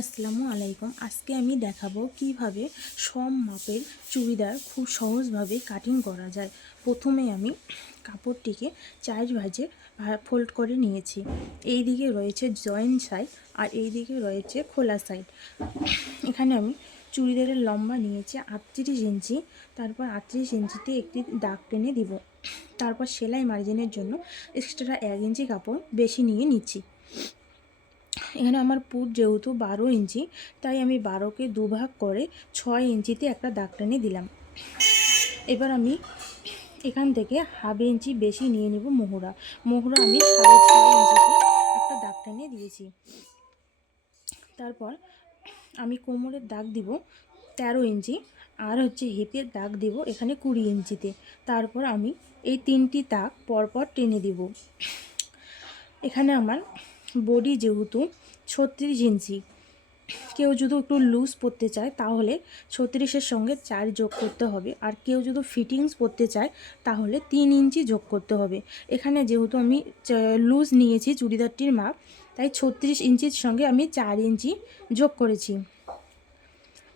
আসসালামু আলাইকুম। আজকে আমি দেখাবো কিভাবে সব মাপের চুড়িদার খুব সহজভাবে কাটিং করা যায়। প্রথমে আমি কাপড়টিকে 4 ভাঁজে ফোল্ড করে নিয়েছি। এই দিকে রয়েছে জয়েন্ট সাইড আর এই দিকে রয়েছে খোলা সাইড। এখানে আমি চুড়িদারের লম্বা নিয়েছি 38 ইঞ্চি। তারপর 38 ইঞ্চিতে একটি দাগ টেনে দিব। তারপর সেলাই মার্জিনের জন্য এক্সট্রা 1 ইঞ্চি কাপড় বেশি নিয়ে নিচ্ছি। এখানে আমার পুট যেহেতু 12 ইঞ্চি, তাই আমি 12কে দুভাগ করে 6 ইঞ্চিতে একটা দাগ টেনে দিলাম। এবার আমি এখান থেকে হাফ ইঞ্চি বেশি নিয়ে নিব মোহরা আমি 6.5 ইঞ্চিতে একটা দাগ টেনে দিয়েছি। তারপর আমি কোমরের দাগ দিব 13 ইঞ্চি আর হিপের দাগ দিব এখানে 20 ইঞ্চিতে। তারপর আমি এই 3টি দাগ পরপর টেনে দিব। এখানে আমার বডি যেহেতু 36 ইঞ্চি, কেউ যদি একটু লুজ পরতে চায় তাহলে 36-এর সঙ্গে 4 যোগ করতে হবে, আর কেউ যদি ফিটিংস পরতে চায় তাহলে 3 ইঞ্চি যোগ করতে হবে। এখানে যেহেতু আমি লুজ নিয়েছি চুড়িদারটির মাপ, তাই 36 ইঞ্চির সঙ্গে আমি 4 ইঞ্চি যোগ করেছি।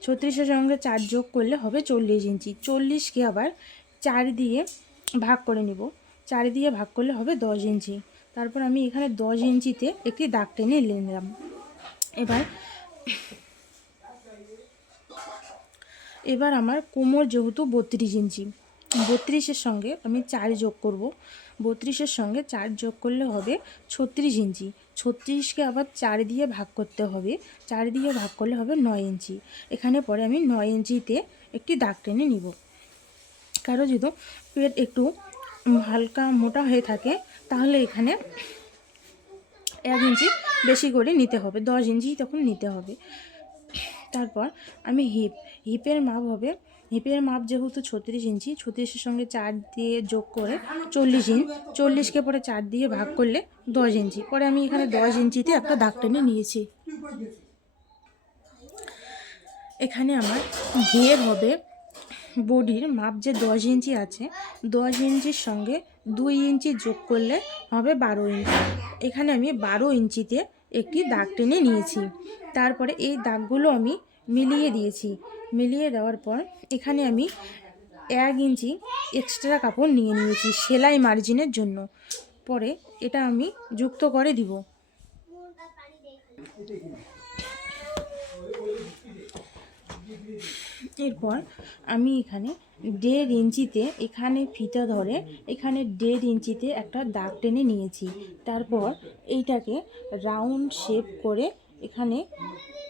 36-এর সঙ্গে 4 যোগ করলে হবে 40 ইঞ্চি। 40কে আবার 4 দিয়ে ভাগ করে নিব। 4 দিয়ে ভাগ করলে হবে 10 ইঞ্চি। তারপর আমি এখানে 10 ইঞ্চিতে একটি দাগ টেনে নিলাম। এবার আমার কোমর যেহেতু 32 ইঞ্চি, 32-এর সঙ্গে আমি 4 যোগ করব। 32-এর সঙ্গে 4 যোগ করলে হবে 36 ইঞ্চি। 36কে আবার 4 দিয়ে ভাগ করতে হবে। 4 দিয়ে ভাগ করলে হবে 9 ইঞ্চি। এখানে পরে আমি 9 ইঞ্চিতে একটি দাগ টেনে নিব। কারো যদি পেট একটু হালকা মোটা হয়ে থাকে তাহলে এখানে 1 ইঞ্চি বেশি করে নিতে হবে, 10 ইঞ্চি তখন নিতে হবে। তারপর আমি হিপের মাপ হবে, হিপের মাপ যেহেতু 36 ইঞ্চি, 36-এর সঙ্গে 4 দিয়ে যোগ করে 40 ইঞ্চি। 40কে পরে 4 দিয়ে ভাগ করলে 10 ইঞ্চি। পরে আমি এখানে 10 ইঞ্চিতে একটা দাগ টেনে নিয়েছি। এখানে আমার ঘের হবে, বডির মাপ যে 10 ইঞ্চি আছে, 10 ইঞ্চির সঙ্গে 2 ইঞ্চি যোগ করলে হবে 12 ইঞ্চি। এখানে আমি 12 ইঞ্চিতে একটি দাগ টেনে নিয়েছি। তারপরে এই দাগগুলো আমি মিলিয়ে দিয়েছি। মিলিয়ে দেওয়ার পর এখানে আমি 1 ইঞ্চি এক্সট্রা কাপড় নিয়ে নিয়েছি সেলাই মার্জিনের জন্য। পরে এটা আমি যুক্ত করে দিব। এরপর আমি এখানে 1.5 ইঞ্চিতে এখানে ফিতা ধরে এখানে 1.5 ইঞ্চিতে একটা দাগ টেনে নিয়েছি। তারপর এইটাকে রাউন্ড শেপ করে এখানে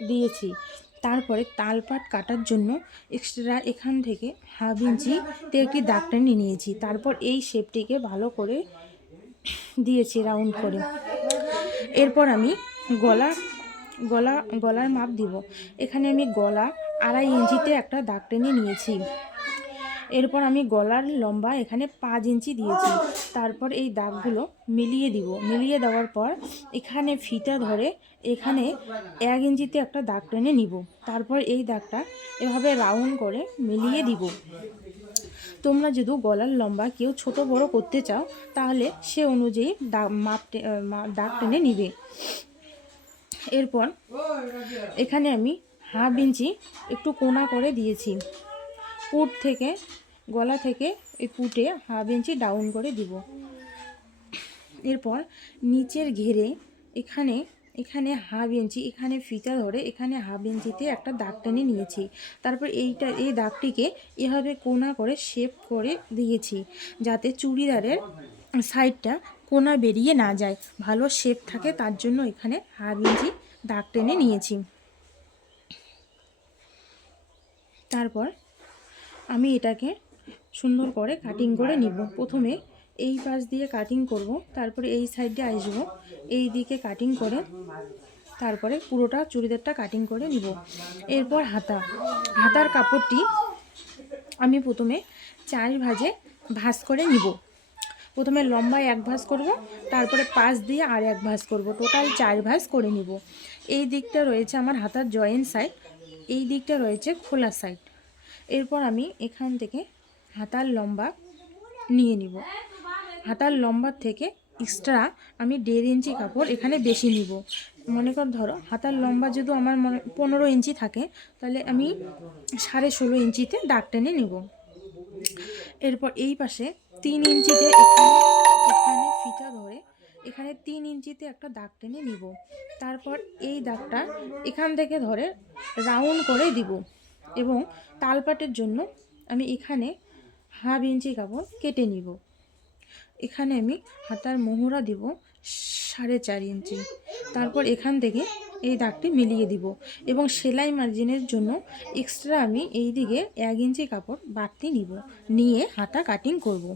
দিয়েছি। তারপরে তালপাট কাটার জন্য এক্সট্রা এখান থেকে হাফ ইঞ্চিতে একটি দাগ টেনে নিয়েছি। তারপর এই শেপটিকে ভালো করে দিয়েছি রাউন্ড করে। এরপর আমি গলার মাপ দিব। এখানে আমি গলা 2.5 ইঞ্চিতে একটা দাগ টেনে নিয়েছি। এরপর আমি গলার লম্বা এখানে 5 ইঞ্চি দিয়েছি। তারপর এই দাগগুলো মিলিয়ে দিব। মিলিয়ে দেওয়ার পর এখানে ফিতা ধরে এখানে 1 ইঞ্চিতে একটা দাগ টেনে নিব। তারপর এই দাগটা এভাবে রাউন্ড করে মিলিয়ে দিব। তোমরা যদি গলার লম্বা কেউ ছোট বড় করতে চাও তাহলে সে অনুযায়ী দাগ টেনে নিবে। এরপর এখানে আমি হাফ ইঞ্চি একটু কোনা করে দিয়েছি। পুট থেকে গলা থেকে এই পুটে হাফ ইঞ্চি ডাউন করে দিব। এরপর নিচের ঘেরে এখানে হাফ ইঞ্চি এখানে ফিতা ধরে এখানে হাফ ইঞ্চিতে একটা দাগ টেনে নিয়েছি। তারপর এই দাগটিকে এভাবে কোনা করে শেপ করে দিয়েছি যাতে চুড়িদারের সাইডটা কোনা বেরিয়ে না যায়, ভালো শেপ থাকে, তার জন্য এখানে হাফ ইঞ্চি দাগ টেনে নিয়েছি। তারপর আমি এটাকে সুন্দর করে কাটিং করে নিব। প্রথমে এই পাশ দিয়ে কাটিং করব, তারপরে এই সাইডে আসব, এই দিকে কাটিং করে তারপরে পুরোটা চুড়িদারটা কাটিং করে নিব। এরপর হাতার কাপড়টি আমি প্রথমে 4 ভাঁজে ভাঁজ করে নিব। প্রথমে লম্বায় 1 ভাঁজ করব, তারপরে পাশ দিয়ে আর 1 ভাঁজ করব, টোটাল 4 ভাঁজ করে নিব। এই দিকটা রয়েছে আমার হাতার জয়েন্ট সাইড, এই দিকটা রয়েছে খোলা সাইড। এরপর আমি এখান থেকে হাতার লম্বা নিয়ে নিব। হাতার লম্বার থেকে এক্সট্রা আমি 1.5 ইঞ্চি কাপড় এখানে বেশি নিব। মনে কর ধরো হাতার লম্বা যদি আমার 15 ইঞ্চি থাকে, তাহলে আমি 16.5 ইঞ্চিতে দাগ টেনে নেব। এরপর এই পাশে 3 ইঞ্চিতে এখানে ফিতা ধরে এখানে 3 ইঞ্চিতে একটা দাগ টেনে নিব। তারপর এই দাগটা এখান থেকে ধরে রাউন্ড করে দিব, এবং তালপাটের জন্য আমি এখানে 1/2 ইঞ্চি কাপড় কেটে নিব। এখানে আমি হাতার মোহরা দিব 4.5 ইঞ্চি। তারপর এখান থেকে এই দাগটি মিলিয়ে দিব, এবং সেলাই মার্জিনের জন্য এক্সট্রা আমি এই দিকে 1 ইঞ্চি কাপড় বাড়তি নিব, নিয়ে হাতা কাটিং করব।